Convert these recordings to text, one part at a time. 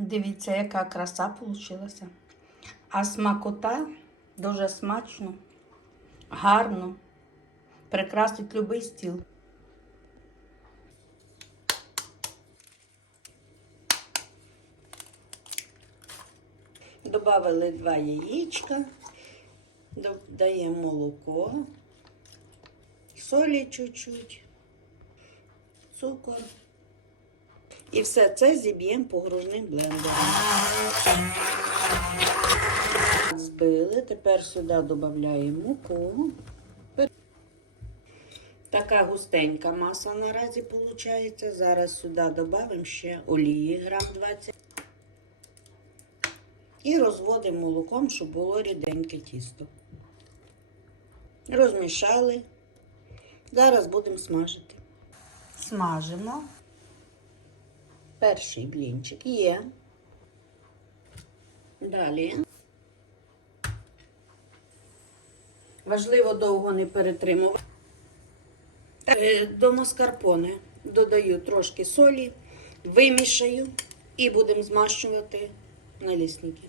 Дивіться, яка краса вийшла. А смакота дуже смачно, гарно, прикрасить любий стіл. Добавили два яєчка, додаємо молоко, солі чуть-чуть, цукор. І все це зіб'ємо погружним блендером. Збили, тепер сюди додаємо муку. Така густенька маса наразі виходить. Зараз сюди додамо ще олії грам 20. І розводимо молоком, щоб було ріденьке тісто. Розмішали. Зараз будемо смажити. Смажимо. Перший блінчик є. Далі. Важливо довго не перетримувати. Е, До маскарпоне додаю трошки солі, вимішаю і будемо змащувати налісники.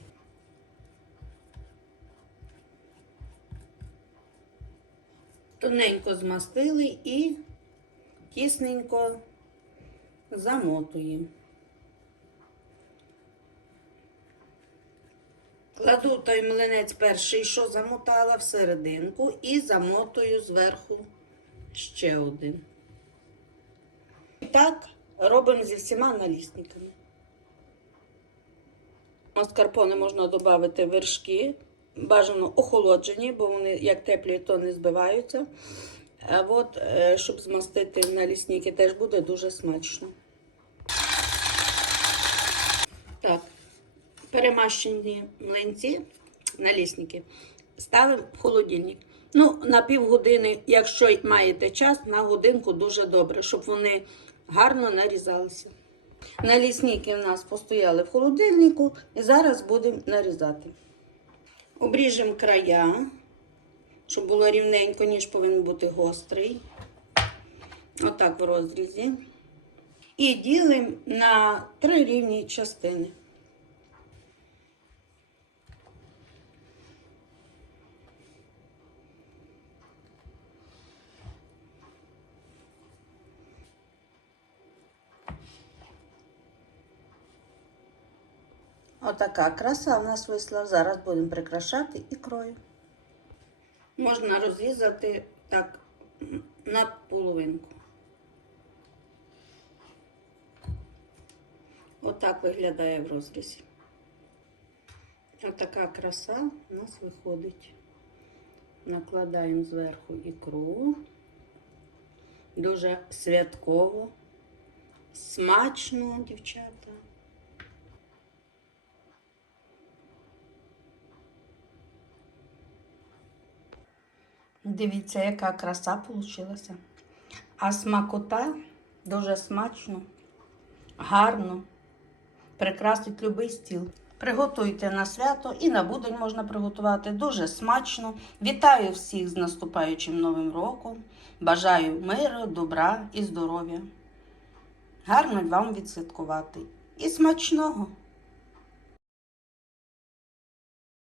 Тоненько змастили і тісненько замотуємо. Кладу той млинець перший, що замотала в серединку, і замотую зверху ще один. І так робимо зі всіма налісниками. Маскарпоне можна додати вершки, бажано охолоджені, бо вони як теплі, то не збиваються. А от, щоб змастити налісники, теж буде дуже смачно. Так, перемащені млинці, налісники, ставимо в холодильник. Ну, на півгодини, якщо маєте час, на годинку дуже добре, щоб вони гарно нарізалися. Налісники в нас постояли в холодильнику і зараз будемо нарізати. Обріжемо края, щоб було рівненько, ніж повинен бути гострий. Отак в розрізі. І ділимо на три рівні частини. Отака краса в нас вийшла. Зараз будемо прикрашати ікрою. Можна розрізати так на половинку. Отак виглядає в розрізі. Отака краса у нас виходить. Накладаємо зверху ікру. Дуже святково, смачно, дівчата. Дивіться, яка краса вийшла. А смакота дуже смачно, гарно, прикрасить любий стіл. Приготуйте на свято і на будень можна приготувати дуже смачно. Вітаю всіх з наступаючим новим роком. Бажаю миру, добра і здоров'я. Гарно вам відсвяткувати. І смачного!